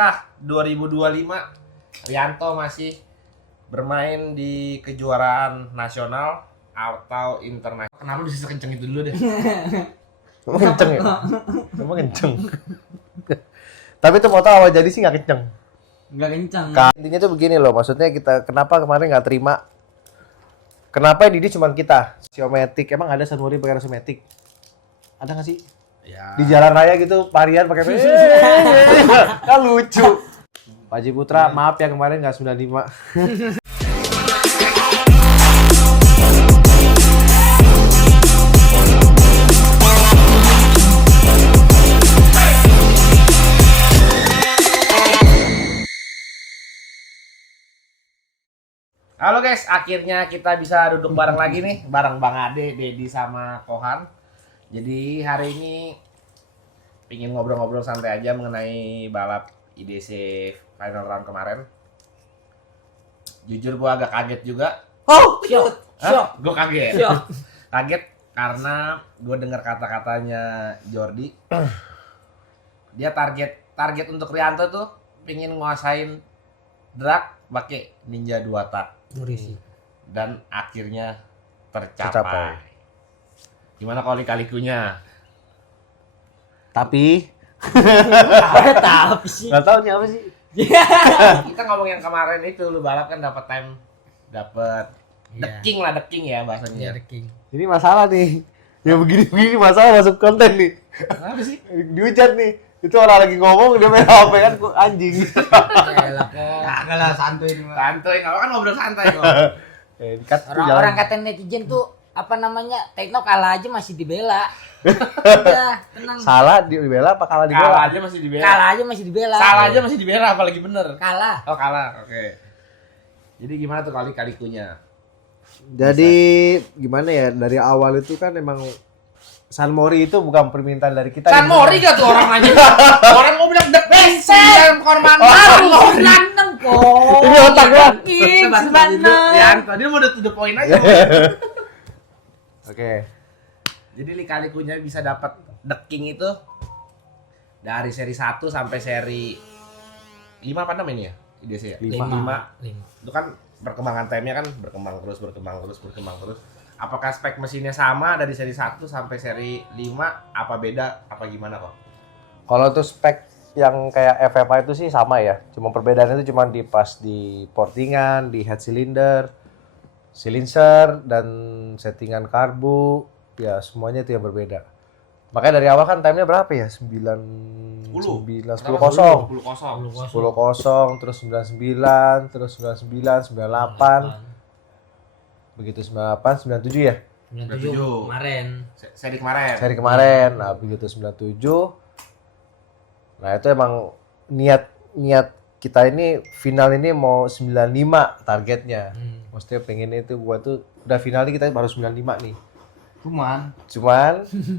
Apakah 2025 Rianto masih bermain di kejuaraan nasional atau internasional? Kenapa lu bisa kenceng itu dulu deh? Emang kenceng ya? Emang kenceng. Tapi itu foto awal jadi sih nggak kenceng. Nggak kencang. Intinya tuh begini loh, maksudnya kita kenapa kemarin nggak terima? Kenapa yang Didi cuma kita? Siometik, emang ada Sanmuri pakai Siometik? Ada nggak sih? Ya. Di jalan raya gitu, Parian pakai kan lucu. Pak Haji Putra, maaf ya kemarin nggak 95. Halo guys, akhirnya kita bisa duduk bareng lagi nih, bareng Bang Ade, Dedi sama Kohan. Jadi hari ini pingin ngobrol-ngobrol santai aja mengenai balap IDC final round kemarin. Jujur gua agak kaget juga. Oh, syok. Gue kaget. Syok. Kaget karena gue dengar kata-katanya Jordi. Dia target untuk Rianto tuh pingin nguasain drag pakai Ninja 2 tak. Ngurisi. Dan akhirnya tercapai. Tercapai. Gimana kalau lika-likunya? Tapi Tapi sih. nggak tahu nih apa sih. Kita ngomong yang kemarin itu lu balap kan dapat time, dapat Iya. deking ya bahasanya. Iya, The King. Ini masalah nih. Ya begini-begini masalah masuk konten nih. Apa sih? Dihujat nih. Itu orang lagi ngomong dia main HP kan anjing. Elah kok. Kagak lah, santuy ini mah. Santuy, enggak kan ngobrol santai kok. Dikat tuh Orang-orang jalan. kata netizen tuh apa namanya? Tekno kalah aja masih dibela. Udah, tenang. Salah dibela apa kalah dibela? Kalah aja masih dibela. Kalah aja masih dibela. Salah aja masih dibela apalagi bener. Kalah. Oh kalah, oke. Jadi gimana tuh kali-kalikunya? Jadi gimana ya, dari awal itu kan emang San Mori itu bukan permintaan dari kita. San Mori gak tuh orang nanya? Orang mau bilang The Best Korban Oh, 96 kok. Ini otak gua. King, Ya, 96. tadi mau udah to the point aja. Oke. Jadi lika-likunya bisa dapat The King itu dari seri 1 sampai seri 5 apa 6 ini ya? IDC ya? 5. Itu kan perkembangan time-nya kan berkembang terus. Apakah spek mesinnya sama dari seri 1 sampai seri 5? Apa beda? Apa gimana kok? Kalau tuh spek yang kayak FFA itu sih sama ya. Cuma perbedaannya itu cuma di pas di portingan, di head cylinder, silencer dan settingan karbu. Ya semuanya itu yang berbeda. Makanya dari awal kan time-nya berapa ya? 10 kosong. 10 kosong, terus 99, terus 99, 98. Begitu 98, 97 ya? 97 kemarin. Seri kemarin. Seri kemarin. Nah, begitu 97. Nah, itu emang niat kita ini final ini mau 95 targetnya. Maksudnya pengen itu gua tuh udah final ini kita baru 95 nih. Cuman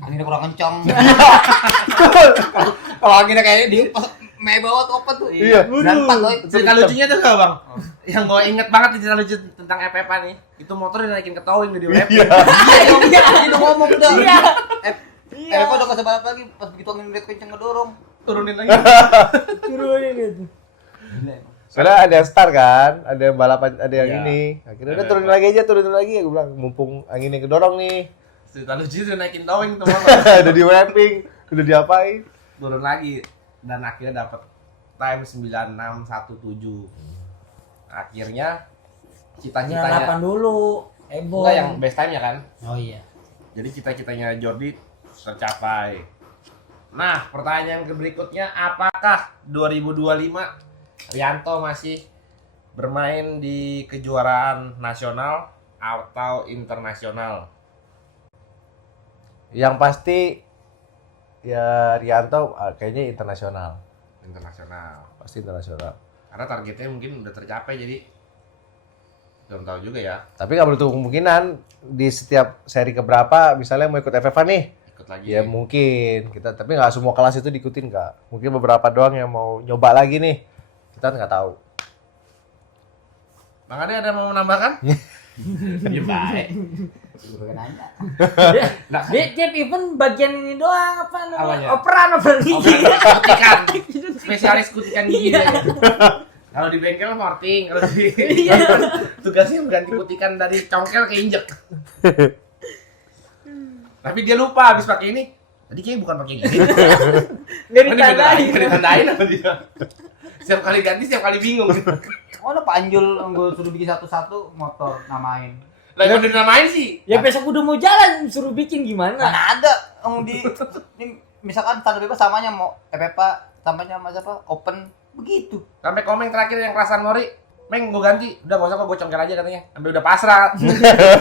anginnya kurang kencang. Kalau anginnya kayaknya di pas bawa tuh apa tuh? Iya. Berantak loh. Cerita lucunya tuh gak bang? Yang gue inget banget cerita lucu tentang FF nih. Itu motor dinaikin ke towing di WP. Iya, itu ngomong udah. Iya. Apa udah kasih balap lagi pas begitu angin udah kencang ngedorong. Turunin lagi. Turunin gitu. Gila emang. Soalnya ada yang start kan, ada yang balapan, ada yang Iya. ini. Akhirnya udah turunin lagi aja. Gue bilang mumpung anginnya kedorong nih. Cerita lucu tuh naikin towing tuh motor. Udah di wrapping, udah diapain. Turun lagi. Dan akhirnya dapet time 9617. Akhirnya 98 cita-citanya dulu. Ebon. enggak yang best time-nya kan. Oh iya. Jadi cita-citanya Jordi tercapai. Nah, pertanyaan berikutnya, apakah 2025 Rianto masih bermain di kejuaraan nasional atau internasional? Yang pasti ya Rianto kayaknya internasional. Internasional. Pasti internasional. Karena targetnya mungkin udah tercapai, jadi belum tahu juga ya. Tapi nggak menutup kemungkinan di setiap seri keberapa misalnya mau ikut FFA nih. Ikut lagi. Ya mungkin kita, tapi nggak semua kelas itu diikutin nggak. Mungkin beberapa doang yang mau nyoba lagi nih. Kita nggak tahu. Bang Ade ada mau menambahkan? Dia baik. Gue nanya. Nah, Dia even bagian ini doang apa Apanya? namanya? Operan gigi. kutikan. Spesialis kutikan gigi dia. Kalau di bengkel morting, kalau di tugasnya mengganti kutikan dari congkel ke injek. Tapi dia lupa habis pakai ini. Tadi kayaknya bukan pakai gini. Nggak ditandain. Nggak ditandain apa dia. Setiap kali ganti, setiap kali bingung. Oh, ada panjul yang gue suruh bikin satu-satu motor namain. Lah yang udah dinamain sih. Ya besok udah mau jalan suruh bikin gimana? Mana ada yang ini misalkan standar bebas samanya mau FFA samanya sama siapa? Open begitu. Sampai komen terakhir yang kerasan Mori, Meng gue ganti, udah gak usah kok gue congkel aja katanya. Sampai udah pasrah.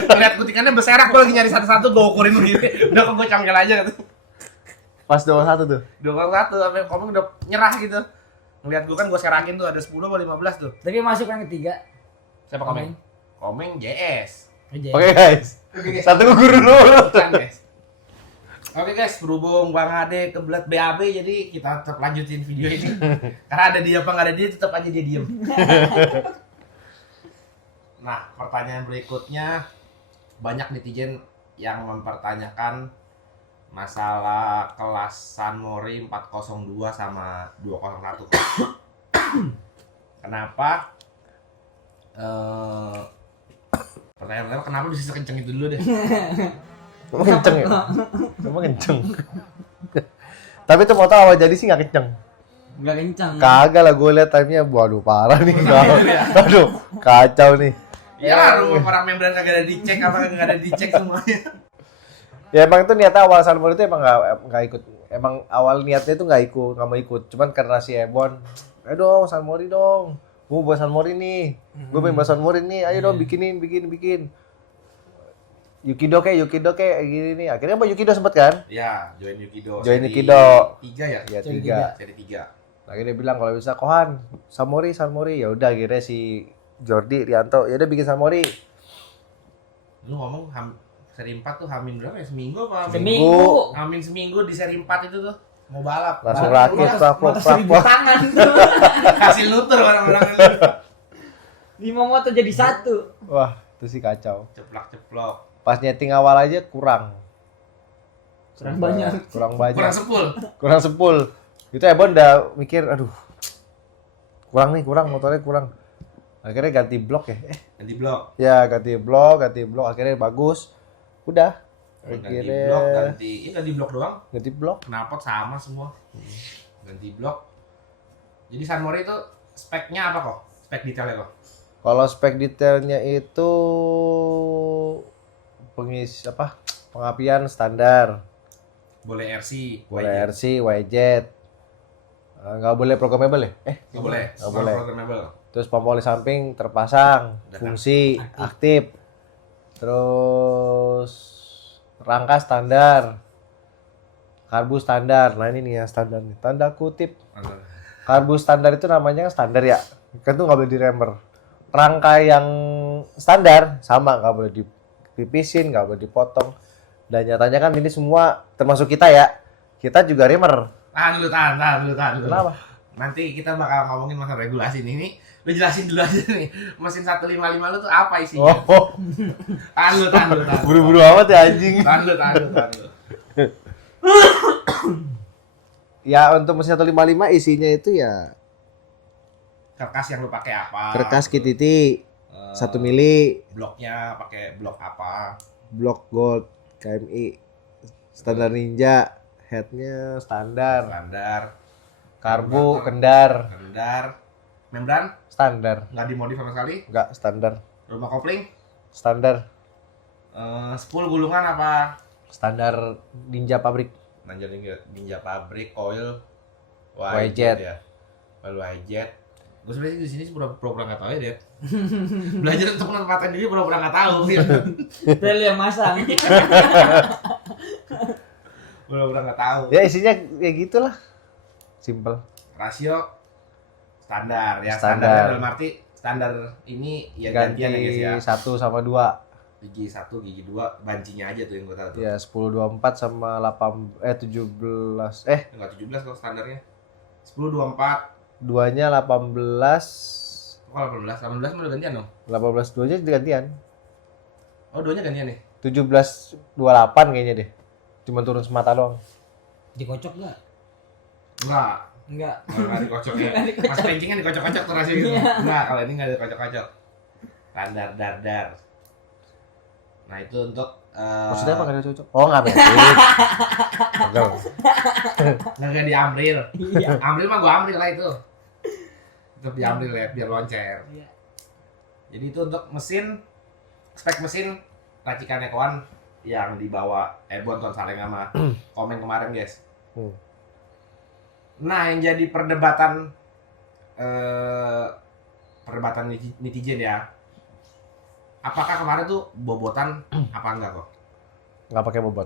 Ngeliat kutikannya berserak, gue lagi nyari satu-satu, gue ukurin begini. Udah kok gue congkel aja katanya. Pas 21 tuh. 21 sampai komen udah nyerah gitu. Ngeliat gue kan gue serakin tuh ada 10 atau 15 tuh. Tapi masuk yang ketiga. Siapa komen? Komen JS. Oke guys. Satu guru dulu. Bukan, guys. Oke guys, berhubung Bang Ade kebelet BAB jadi kita tetap lanjutin video ini. Karena ada dia apa nggak ada dia tetap aja dia diem. Nah, pertanyaan berikutnya banyak netizen yang mempertanyakan masalah kelas San Mori 402 sama 201. Kenapa? Pertanyaan pertama, kenapa bisa sekenceng itu dulu deh? Emang kenceng ya? Emang kenceng. Tapi tuh motor awal jadi sih nggak kenceng. Enggak kencang. Kagak lah, gue liat time-nya, waduh parah nih. Aduh, kacau nih. Ya, rumah para membran kagak ada dicek apa kagak ada dicek semuanya. Ya emang itu niatnya awal San Mori itu emang nggak ikut. Emang awal niatnya itu nggak mau ikut. Cuman karena si Ebon, ayo dong San Mori dong. Gue buat San Mori nih. Gue pengen buat San Mori nih. Ayo dong bikin. Yukido kayak gini nih. Akhirnya Mbak Yukido sempet kan? Ya, join Yukido. Join Seri Yukido. 3 ya? Ya Seri 3. Seri 3. Akhirnya dia bilang kalau bisa Kohan, San Mori. Ya udah akhirnya si Jordi Rianto, ya udah bikin San Mori. Lu ngomong seri 4 tuh hamin berapa ya? Seminggu apa? Seminggu. Hamin seminggu di seri 4 itu tuh. Mau balap. Langsung Balap. rakit, Motor 1000 tangan tuh. Hasil nutur orang-orang itu. 5 motor jadi satu. Wah, itu sih kacau. Ceplok-ceplok. Pas nyeting awal aja kurang Banyak. kurang banyak, Kurang 10. kurang 10. Itu Ebon udah mikir, aduh kurang motornya kurang. Akhirnya ganti blok ya, Ganti blok. ya ganti blok, akhirnya bagus. Udah, Ganti akhirnya blok, ganti blok doang. ganti blok. Knalpot sama semua. Ganti blok. Jadi San Mori itu speknya apa kok? Spek detailnya kok? Kalau spek detailnya itu pengapian standar, Boleh RC, boleh RC, YZ, nggak boleh programmable ya? Nggak boleh. Nggak boleh. Programmable. Terus pompa oli samping terpasang, Datang. fungsi aktif. Terus rangka standar, karbu standar. Nah ini nih yang standar nih, tanda kutip. Karbu standar itu namanya standar ya, kan tuh nggak boleh dirember. Rangka yang standar sama, nggak boleh dipipisin, nggak boleh dipotong. Dan nyatanya kan ini semua termasuk kita ya, kita juga remer. Tahan dulu. Kenapa? Nanti kita bakal ngomongin masalah regulasi ini. Lu jelasin dulu aja nih, mesin 155 lu tuh apa isinya? Oh, Tahan dulu. buru-buru amat ya anjing. Tahan dulu. Ya untuk mesin 155 isinya itu ya Kerkas yang lu pakai apa? kertas kititi 1 mili, Bloknya pakai blok apa? blok gold, KMI, standar ninja, headnya standar, karbu, kendar, membran standar, nggak dimodif sama sekali, enggak standar, rumah kopling, standar, spool gulungan apa? standar ninja pabrik, Ninja pabrik, coil, YZ. ya, YZ. Gue sebenarnya di sini pura-pura nggak tahu ya dia. Belajar untuk menempatkan diri pura-pura nggak tahu. Pel yang masang. Pura-pura nggak tahu. ya isinya ya gitulah, simple. Rasio standar ya, Standar. dalam arti standar ini ya Ganti gantian ya guys ya. 1 sama 2. Gigi 1, gigi 2, bancinya aja tuh yang gue tahu tuh. Ya 1024 sama 17 Enggak 17 kalau standarnya. 10, 24. duanya 18, Kok 18 mah udah gantian dong? 18 duanya gantian. Oh, duanya gantian nih. 1728 kayaknya deh. Cuma turun semata doang. Dikocok nggak? Enggak. Enggak. Enggak dikocok ya. Pas pancingnya dikocok-kocok terus gitu. Enggak, kalau ini enggak dikocok-kocok. Standar dar. Nah, itu untuk Maksudnya apa nggak cocok? Oh nggak metik. Pegel. nggak di Amril. Iya. Amril mah gua Amril lah itu. Tetap di Amril ya, biar loncer. Iya. Jadi itu untuk mesin, spek mesin racikannya kawan yang dibawa Ebon Ton Saleng sama komen kemarin guys. Nah, yang jadi perdebatan netizen ya. Apakah kemarin tuh bobotan apa enggak kok? Nggak pakai bobot.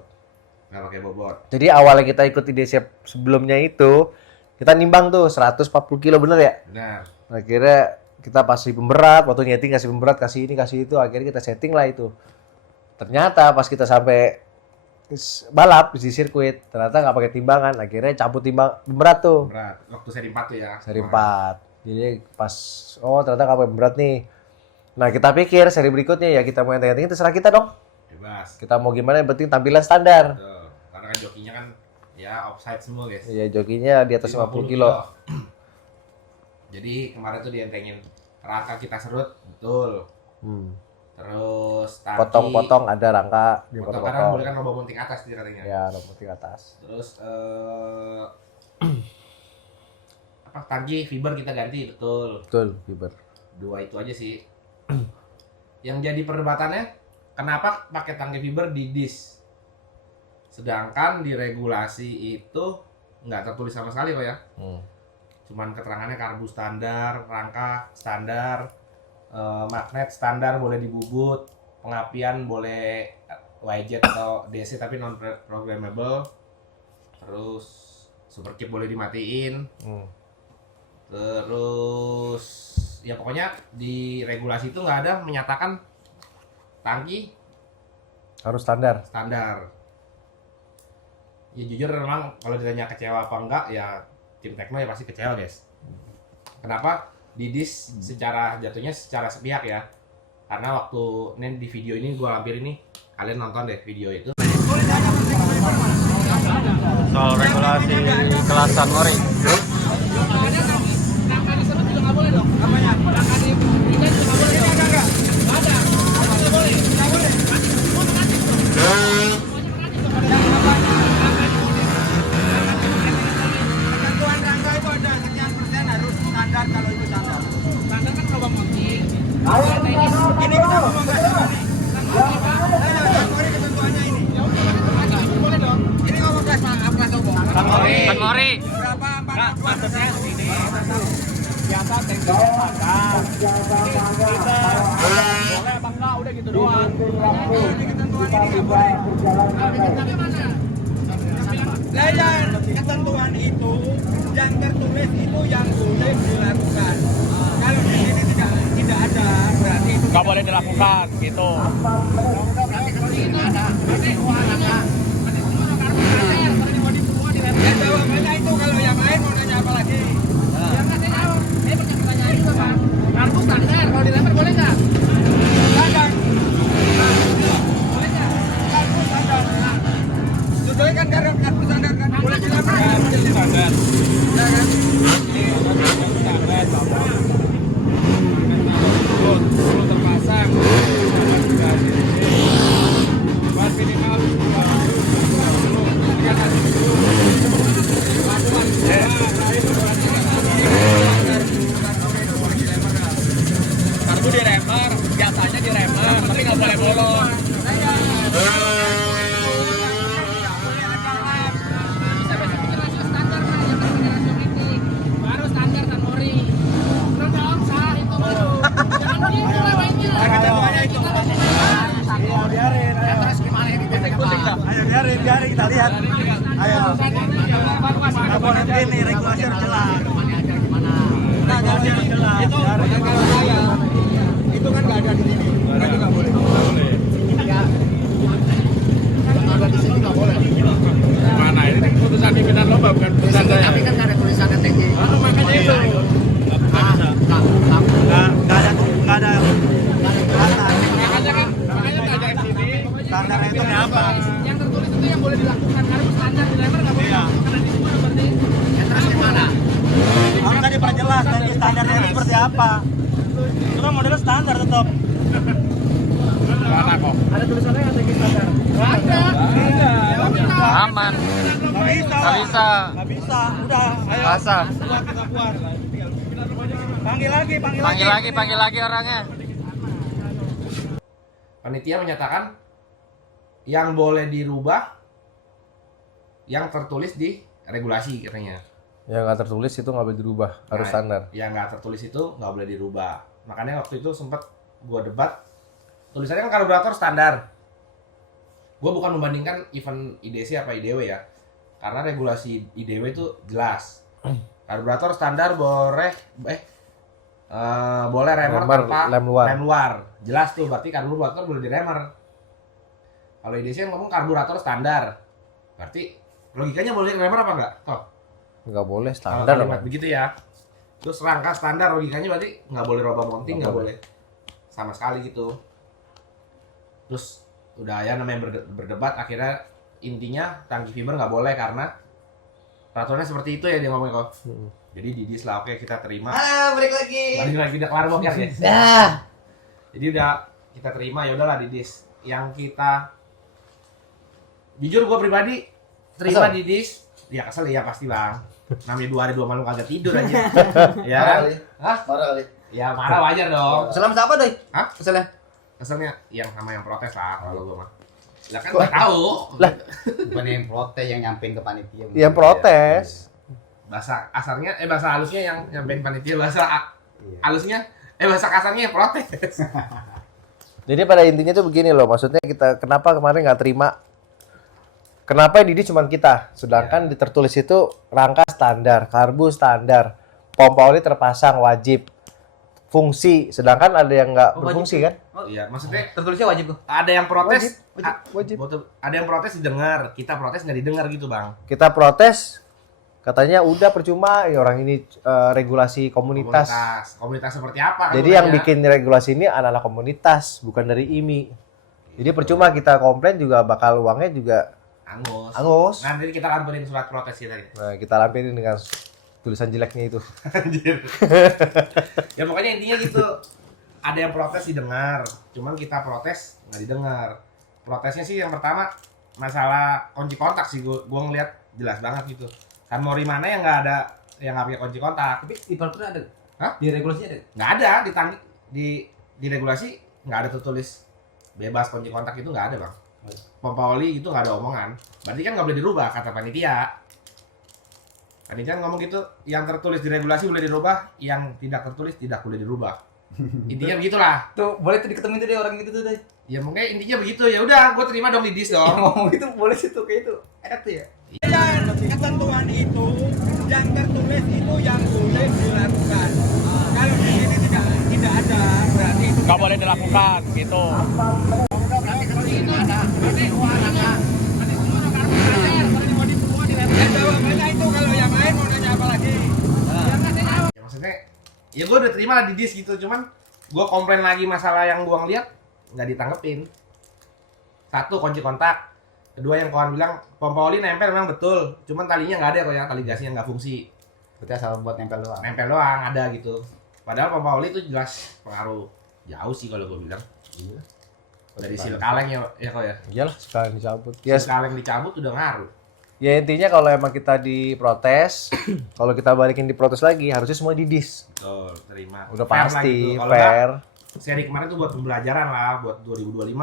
Nggak pakai bobot. Jadi awalnya kita ikut ide sebelumnya itu kita nimbang tuh 140 kilo bener ya? Benar. Akhirnya kita kasih pemberat, waktu nyeting kasih pemberat, kasih ini, kasih itu, akhirnya kita setting lah itu. Ternyata pas kita sampai balap di sirkuit, ternyata nggak pakai timbangan, akhirnya cabut timbang pemberat tuh. Berat. Waktu seri 4 tuh ya. Seri 4. Jadi pas, oh ternyata nggak pakai pemberat nih. Nah kita pikir seri berikutnya ya kita mau enteng-entengin terserah kita dong. Bebas. Kita mau gimana yang penting tampilan standar. Tuh. Karena kan jokinya kan ya offside semua guys. Iya jokinya di atas 50 kilo. Jadi kemarin tuh dientengin rangka kita serut, betul. Terus tangki Potong-potong ada rangka potong karena dipotong-potong. boleh kan lobo mounting atas dia katanya. Ya, nomor di atas. Terus apa tangki fiber kita ganti, betul. Betul, fiber. 2 itu aja sih. Yang jadi perdebatannya kenapa pakai tangki fiber di disk? Sedangkan di regulasi itu nggak tertulis sama sekali kok ya. Cuman keterangannya karbu standar, rangka standar, magnet standar boleh dibubut, pengapian boleh YZ atau DC tapi non programmable, terus super chip boleh dimatiin, terus ya pokoknya di regulasi itu nggak ada menyatakan tangki Harus standar. standar. Ya jujur memang kalau ditanya kecewa apa enggak ya tim Tekno ya pasti kecewa guys. Kenapa? Didis secara jatuhnya secara sepihak ya. Karena waktu ini di video ini gua lampir ini kalian nonton deh video itu. Soal regulasi kelasan ori. Kan Mori. Layar ketentuan itu yang tertulis itu yang boleh dilakukan. Kalau di sini tidak ada, berarti itu Nggak boleh dilakukan gitu. ya jawabannya itu. Kalau yang lain mau nanya apa lagi? Kartu standar, kalau dilempar boleh nggak? Standar. Boleh nggak? Kartu standar. Sesuai kan kartu standar kan? Boleh dilempar kan? Standar. Ya kan? Belum terpasang. Buat minimal 20. standarnya seperti apa. Cuma modelnya standar tetap. Mana kok? Ada tulisannya nggak teknik standar? Aman. Nggak bisa. Nggak bisa. Nggak bisa. Udah, ayo. Basah. Keluar, kita keluar. Panggil lagi, Panggil lagi orangnya. Panitia menyatakan yang boleh dirubah yang tertulis di regulasi katanya. Yang nggak tertulis itu nggak boleh dirubah, harus Nah, standar. Yang nggak tertulis itu nggak boleh dirubah. Makanya waktu itu sempat gua debat, tulisannya kan karburator standar. Gua bukan membandingkan event IDC apa IDW ya, karena regulasi IDW itu jelas. Karburator standar boleh boleh remer tanpa lem luar. Jelas tuh, berarti karburator boleh diremer. Kalau IDC yang ngomong karburator standar, berarti logikanya boleh remer apa enggak? Toh, Nggak boleh kalau standar. kalimat Bang. begitu ya. Terus rangka standar logikanya berarti nggak boleh robah mounting, nggak boleh sama sekali gitu. Terus udah ya namanya berdebat, akhirnya intinya tangki fiber nggak boleh karena peraturannya seperti itu ya dia ngomongnya kok. Jadi didis lah, oke kita terima. Balik lagi. Balik lagi udah kelar bokeh ya. Ya. Jadi udah kita terima, ya udahlah didis. Yang kita jujur gue pribadi terima Kesel? didis, ya kesel ya pasti bang. Namanya 2 hari 2 malam kagak tidur aja. Ya, Marah kali. hah? Marah kali. Ya marah wajar dong. Keselam siapa, Doi? Hah? Keselnya? Keselnya yang sama yang protes lah kalau gue mah. Lah kan nggak tahu. Lah. Bukan yang protes, yang nyampein ke panitia. Yang protes. Bahasa kasarnya, bahasa halusnya yang nyampein panitia, bahasa Iya. halusnya, bahasa kasarnya yang protes. Jadi pada intinya tuh begini loh, maksudnya kita kenapa kemarin nggak terima? Kenapa yang didis cuma kita, sedangkan di tertulis itu rangka standar, karbu standar, pompa oli terpasang wajib, fungsi, sedangkan ada yang nggak berfungsi kan? Iya, maksudnya Tertulisnya wajib kok. ada yang protes, Wajib. ada yang protes didengar, kita protes nggak didengar gitu bang. Kita protes, katanya udah percuma, ya orang ini regulasi komunitas. Komunitas seperti apa? Kan Jadi namanya? yang bikin regulasi ini anak-anak komunitas, bukan dari IMI. Jadi percuma kita komplain juga bakal uangnya juga angus. Nah, nanti kita lampirin surat protes kita. Nah, kita lampirin dengan tulisan jeleknya itu. Anjir. Ya pokoknya intinya gitu. Ada yang protes didengar, cuman kita protes nggak didengar. Protesnya sih yang pertama masalah kunci kontak sih, gua ngeliat jelas banget gitu. Kan Mori mana yang nggak ada, yang nggak punya kunci kontak? Tapi di peraturan ada. Hah? Di regulasinya ada. Nggak ada di regulasi nggak ada tertulis bebas kunci kontak, itu nggak ada bang. Pompa oli itu nggak ada omongan. Berarti kan nggak boleh dirubah kata panitia. Panitia ngomong gitu, yang tertulis di regulasi boleh dirubah, yang tidak tertulis tidak boleh dirubah. Intinya begitulah. Tuh, boleh tuh diketemuin tuh deh orang gitu tuh, Doi. Ya mungkin intinya begitu. Ya udah, gue terima dong di dis dong. Ngomong gitu boleh sih tuh kayak itu. Enak tuh ya. Dan ketentuan itu yang tertulis itu yang boleh dilakukan. Kalau di sini tidak ada, berarti itu Nggak boleh dilakukan gitu. ya jawabannya itu. Kalau yang lain mau nanya apa lagi? Ya maksudnya, ya gue udah terima lah di dis gitu. Cuman gue komplain lagi masalah yang gue ngeliat nggak ditanggepin. Satu, kunci kontak. Kedua, yang kawan bilang pompa oli nempel memang betul. Cuman talinya nggak ada kok ya, tali gasnya nggak fungsi. Berarti asal buat nempel doang. Nempel doang ada gitu. Padahal pompa oli itu jelas pengaruh jauh sih kalau gue bilang. Iya. Dari sil kaleng ya kok ya. Iyalah, sekalian dicabut. Ya, Sil kaleng dicabut udah ngaruh. ya intinya kalau emang kita diprotes, kalau kita balikin diprotes lagi, harusnya semua didis. Betul, terima. Udah Fair lah pasti, gitu. Kalau fair. nggak, seri kemarin tuh buat pembelajaran lah, buat 2025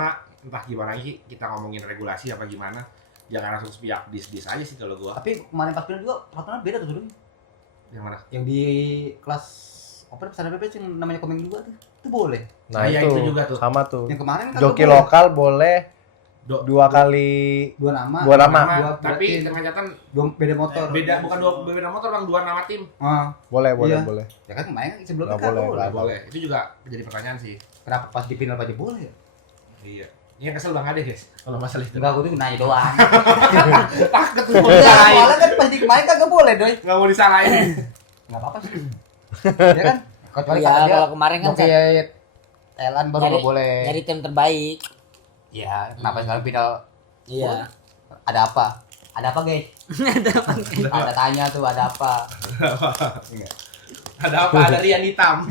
entah gimana sih kita ngomongin regulasi apa gimana. Jangan langsung sepihak dis aja sih kalau gua. Tapi kemarin pas pindah juga peraturan beda tuh dulu. Yang mana? Yang di kelas open pesantren PP yang namanya komeng 2 tuh. Itu boleh. Nah, iya, itu, itu juga tuh. sama tuh. Yang kemarin kan Joki lokal boleh Do- 2 kali dua nama. Dua nama. Tapi dengan catatan Dua beda motor. beda, bukan beda motor bang, 2 nama tim. Ah, boleh, Iya. boleh. ya kan kemarin sebelumnya Nggak kan boleh, boleh. Nggak boleh. Itu juga jadi pertanyaan sih. Kenapa pas di final aja boleh ya? Iya. Ini yang kesel bang Ade guys. Kalau masalah itu. Enggak, gue tuh nanya doang. Takut tuh. Enggak, soalnya kan pas di kemarin kan nggak boleh, Doi. Nggak mau disalahin. Enggak apa-apa sih. Ya kan? Kecuali Iya, kata dia kalau kemarin kan Nokia Thailand baru nggak boleh. Nyari tim terbaik. Iya, kenapa sekarang final? Iya. Ada apa? Ada apa, guys? Ada tanya tuh, ada apa? Ada apa? Ada rian hitam.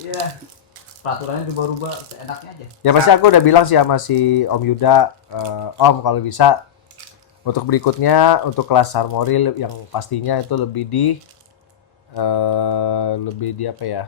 Iya. Peraturannya rubah-rubah seenaknya aja. Ya pasti aku udah bilang sih sama si Om Yuda, Om kalau bisa untuk berikutnya untuk kelas Harmori yang pastinya itu lebih di apa ya,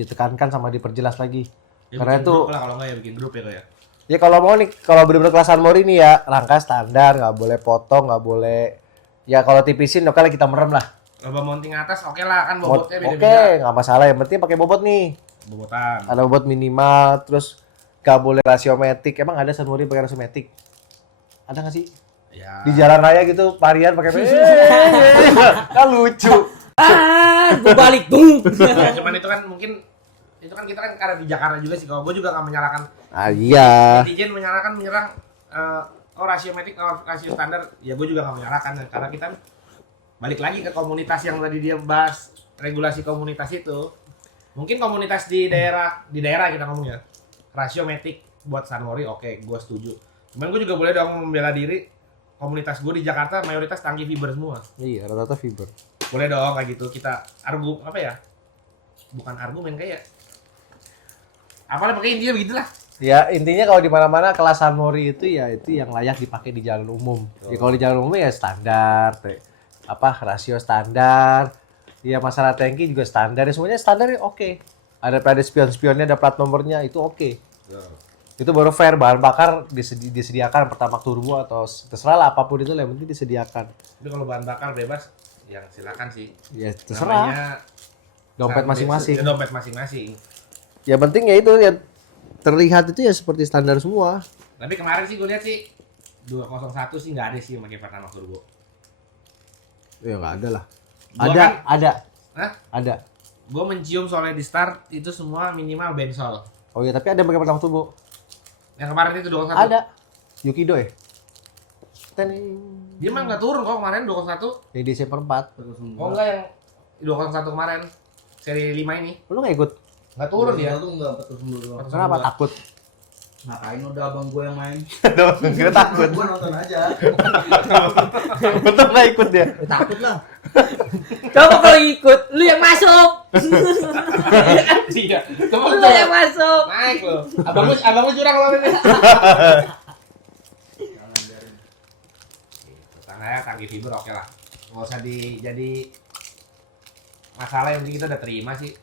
ditekankan sama diperjelas lagi. Ya, Karena bikin itu grup lah, kalau nggak ya bikin grup ya kok ya. ya kalau mau nih, kalau bener-bener kelas Harmori nih ya rangka standar, nggak boleh potong, nggak boleh. Ya kalau tipisin oke lah kita merem lah. Lomba mounting atas oke lah kan Oke, bobotnya beda-beda. nggak masalah. Yang penting pakai bobot nih. Bobotan. Ada bobot minimal, terus nggak boleh rasiometik. Emang ada Harmori pakai rasiometik? Ada nggak sih? Ya. Di jalan raya gitu varian pakai kan lucu. Gue balik tuh. Ya, cuman itu kan mungkin itu kan kita kan karena di Jakarta juga sih. Kalau gue juga nggak menyalahkan. Ah iya. Netizen menyerang rasiometrik atau rasio standar. Ya gue juga nggak menyalahkan karena kita balik lagi ke komunitas yang tadi dia bahas, regulasi komunitas itu. Mungkin komunitas di daerah kita ngomongnya rasiometrik buat Harmori oke, gue setuju. Cuman gue juga boleh dong membela diri. Komunitas gue di Jakarta mayoritas tangki fiber semua. Iya, rata-rata fiber. Boleh dong kayak gitu. Kita apa ya? Bukan argumen kayak apalah pakai intinya begitulah. Ya intinya kalau di mana-mana kelas Harmori itu ya itu yang layak dipakai di jalan umum. Ya kalau di jalan umum ya standar, rasio standar. Ya masalah tangki juga standar. Ya, semuanya standar ya oke. Ada spion-spionnya, ada plat nomornya itu oke. Itu baru fair. Bahan bakar disediakan pertama turbo atau terserah lah apapun itu yang penting disediakan. Tapi kalau bahan bakar bebas, yang silakan sih. Ya terserah. Namanya Dompet masing-masing. Ya, dompet masing-masing. Ya penting ya itu ya terlihat itu ya seperti standar semua. Tapi kemarin sih gue lihat sih 201 sih nggak ada sih yang pakai pertama turbo. Ya nggak ada lah. Gua Ada, kan- ada, Hah? ada. Gue mencium soalnya di start itu semua minimal bensol. Oh iya tapi ada yang pakai pertama turbo. Yang kemarin itu 201. Ada. Yukido ya. Teneng. Dia mah nggak turun kok kemarin 201. Di Desember 4. Oh enggak yang 201 kemarin seri 5 ini Lu nggak ikut? nggak turun dia. Tuh enggak betul doang. Kenapa? Takut. Ngapain udah abang gue yang main? Gue takut. Gue nonton aja. Betul nggak ikut dia. Takut lah. Coba kalau ikut, lu yang masuk. Iya. Coba Lu yang masuk. naik lo. Abang lu curang lo ini. Tangga tangki fiber oke lah. Nggak usah jadi masalah yang penting kita udah terima sih.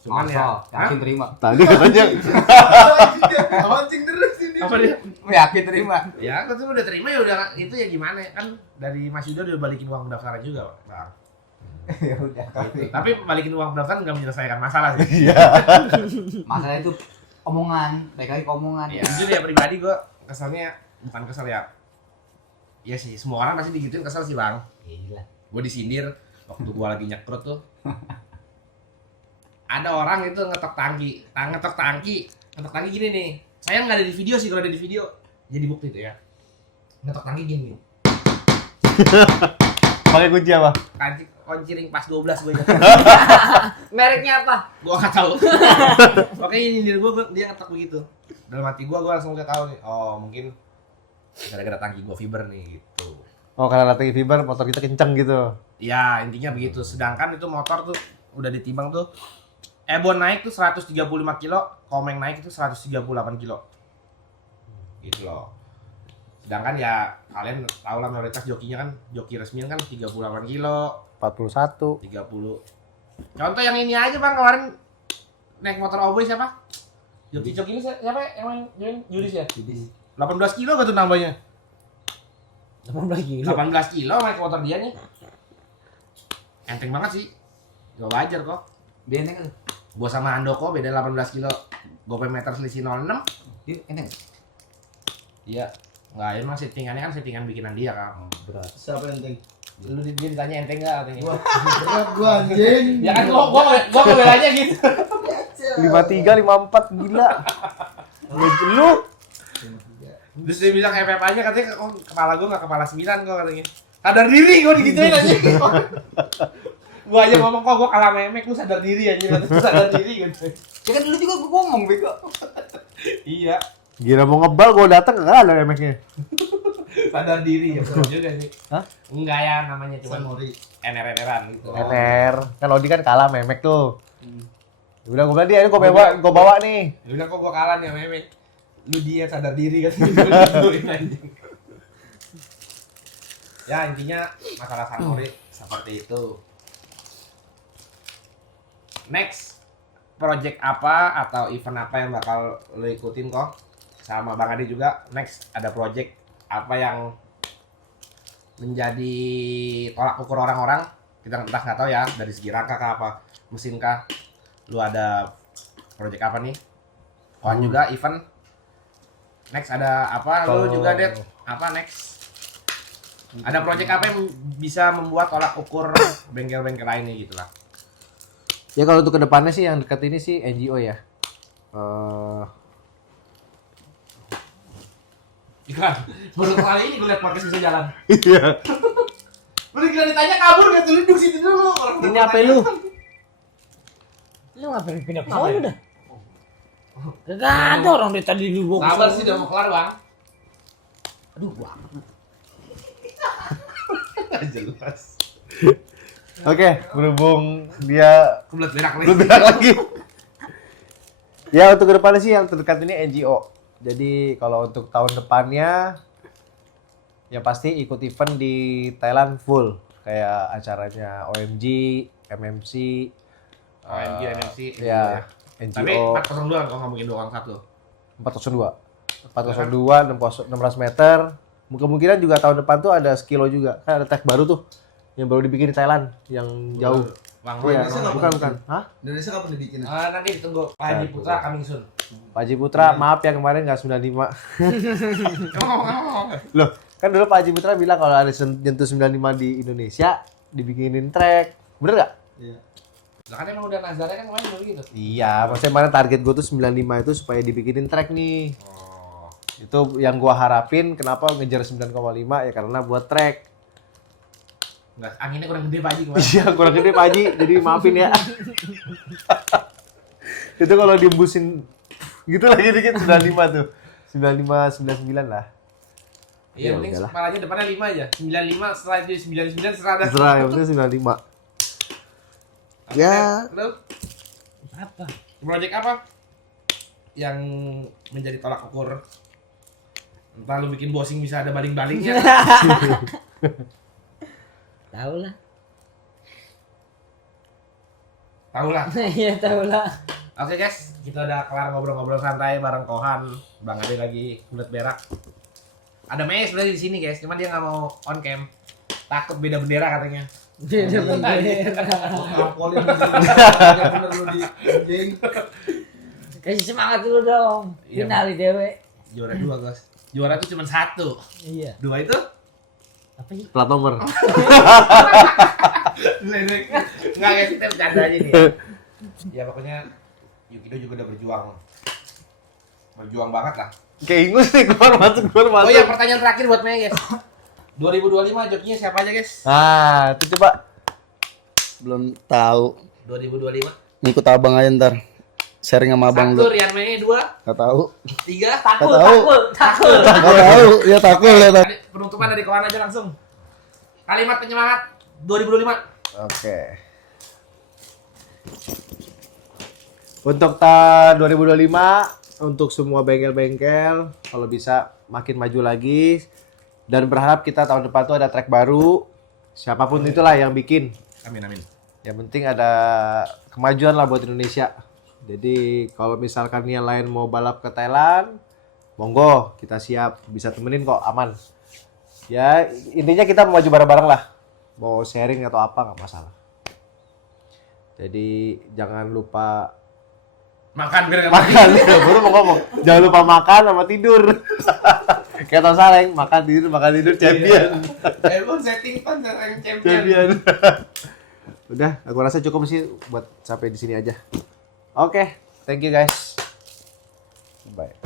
Cuman ya, yakin terima. Tadi katanya. Mancing terus ini. apa dia? Yakin terima. Ya, aku tuh udah terima ya udah itu ya gimana kan dari Mas Yuda udah balikin uang pendaftaran juga, Bang. Ya udah. Tapi balikin uang pendaftaran nggak menyelesaikan masalah sih. Iya. Masalah itu omongan, baik lagi ke omongan. Ya, jujur ya pribadi gue keselnya bukan kesel ya. Iya sih, semua orang pasti digituin kesel sih, Bang. Gila. Gue disindir waktu gue lagi nyekrut tuh. Ada orang itu ngetok tangki gini nih. Saya nggak ada di video sih, kalau ada di video jadi bukti tuh ya. Ngetok tangki gini. Pakai kunci apa? Kunci ring pas 12 gue ingat. Mereknya apa? Gue nggak tahu. Oke nyindir gue dia ngetok begitu. Dalam hati gue langsung udah tahu nih. Oh mungkin gara-gara tangki gue fiber nih gitu. Oh karena tangki fiber motor kita kenceng gitu. Ya intinya begitu. Sedangkan itu motor tuh udah ditimbang tuh. Ebon naik tuh 135 kilo, Komeng naik itu 138 kilo. Gitu loh. Sedangkan ya kalian tahu lah mayoritas jokinya kan joki resmian kan 38 kilo, 41. 30. Contoh yang ini aja Bang kemarin naik motor Oboy siapa? Joki-joki ini siapa yang main Yudis ya? 18 kilo gak tuh nambahnya? 18 kilo. 18 kilo naik motor dia nih. Enteng banget sih. Gak wajar kok. Dia enteng kan? Gua sama Andoko beda 18 kilo. Gope meter selisih 06. Dia enteng. Iya. Enggak, emang settingannya kan settingan bikinan dia, Kang. Berat. Siapa yang penting? Lu dia ditanya enteng enggak katanya. Berat gua anjing. Ya kan gua belanya gitu. 53, 54 gila. Lu Terus dia bilang FF-nya katanya kepala gua enggak kepala 9 kok katanya. Sadar diri gua digituin aja. Gua aja ngomong kok gua kalah memek lu sadar diri aja sadar diri gitu. Ya kan dulu juga gue ngomong bego. Iya. Gila mau ngebal gua datang enggak ada remeknya. Sadar diri ya, betul juga sih. Hah? Enggak ya, namanya cuma ener-eneran gitu. NR. Kan Odi kan kalah memek tuh. Udah gue bilang dia, ini gue bawa nih. Dia bilang kok gua kalah nih sama Memek. Lu dia sadar diri kan. Gituin anjing. Ya intinya masalah Sanmori seperti itu. Next, project apa atau event apa yang bakal lo ikutin kok? Sama Bang Adi juga. Next ada project apa yang menjadi tolak ukur orang-orang? Kita entah nggak tahu ya dari segi rangka kah apa mesin kah. Lu ada project apa nih? Koan juga event. Next ada apa? Lu juga Det? Apa next? Ada project apa yang bisa membuat tolak ukur bengkel-bengkel lainnya gitu lah. Ya kalau untuk kedepannya sih yang dekat ini sih NGO ya. Iklan. Baru kali ini gue liat podcast bisa jalan. Iya. Lu kira ditanya kabur gak tuh duduk situ dulu. Ini apa lu? Lu ngapain pindah ke sana dah? Gak ada orang dari tadi dulu. Sabar sih udah mau kelar bang. Aduh, gua. Gak jelas. Oke, berhubung dia Kebelet berak lagi. belum bilang lagi. Ya untuk kedepannya sih yang terdekat ini NGO. Jadi kalau untuk tahun depannya ya pasti ikut event di Thailand full. Kayak acaranya OMG, MMC, OMG, MMC. ya Tapi NGO 402 kalau ngomongin 201. 402, 16 meter. Kemungkinan juga tahun depan tuh ada Skilo juga. Kan ada tag baru tuh yang baru dibikin di Thailand yang jauh. Bang Iya, Roy. bukan. Hah? Indonesia kapan dibikin? Nanti ditunggu Pak Haji Putra coming soon. Pak Haji Putra, maaf ya kemarin nggak 95. Ngomong. Loh, kan dulu Pak Haji Putra bilang kalau ada nyentuh 95 di Indonesia dibikinin track. Bener nggak? Iya. Lah kan emang udah Nazarnya kan kemarin dulu gitu. Iya, maksudnya kemarin target gue tuh 95 itu supaya dibikinin track nih. Oh. Itu yang gua harapin, kenapa ngejar 9,5 ya karena buat track. Enggak, anginnya kurang gede Pak Haji kemarin. Iya, kurang gede Pak Haji, jadi maafin ya. Itu kalau diembusin gitu lagi dikit 95 tuh. 95, 99 lah. Iya, Ya mending udahlah. kepalanya depannya 5 aja. 95 setelah itu 99 serada. Terserah, yang penting 95. Ya. Lu Apa? project apa yang menjadi tolak ukur? Entah lu bikin bossing bisa ada baling-balingnya. Tahu lah. Tahu lah. Iya tahu lah. Oke guys, kita udah kelar ngobrol-ngobrol santai bareng Kohan, Bang Ade lagi kulit berak. Ada Mei sebenarnya di sini guys, cuman dia nggak mau on cam, takut beda bendera katanya. Beda bendera. Ngapolin yang bener lu di anjing. Kasih semangat dulu dong. Iya, Finali dewe. Juara 2 guys, juara itu cuma 1, Iya. 2 itu Apa sih? Plat nomor. nggak guys, kita bercanda aja nih. Ya pokoknya Yukido juga udah berjuang banget lah. Kayak ingus nih, keluar masuk. Oh iya, pertanyaan terakhir buat Mei guys. 2025 jokinya siapa aja guys? Nah, itu coba. Belum tahu. 2025. Ngikut abang aja ntar. Sharing sama abang 1 lu. Rian Mei, 2, Gak tahu. 3. Takut, Nggak tahu. takut. Gak tahu. Ya takut ya. Penutupan dari kawan aja langsung. Kalimat penyemangat 2025. Oke. Untuk tahun 2025 untuk semua bengkel-bengkel kalau bisa makin maju lagi dan berharap kita tahun depan tuh ada track baru. Siapapun itulah yang bikin. Amin amin. Yang penting ada kemajuan lah buat Indonesia. Jadi kalau misalkan yang lain mau balap ke Thailand, monggo kita siap, bisa temenin kok, aman. Ya intinya kita maju bareng-bareng lah. Mau sharing atau apa nggak masalah. Jadi jangan lupa Makan biar nggak makan. Baru mau ngomong, jangan lupa makan sama tidur. Kayak Tom Sareng, makan tidur champion. Emang setting pan yang champion. Champion. Udah, aku rasa cukup sih buat sampai di sini aja. Oke, thank you guys. Bye.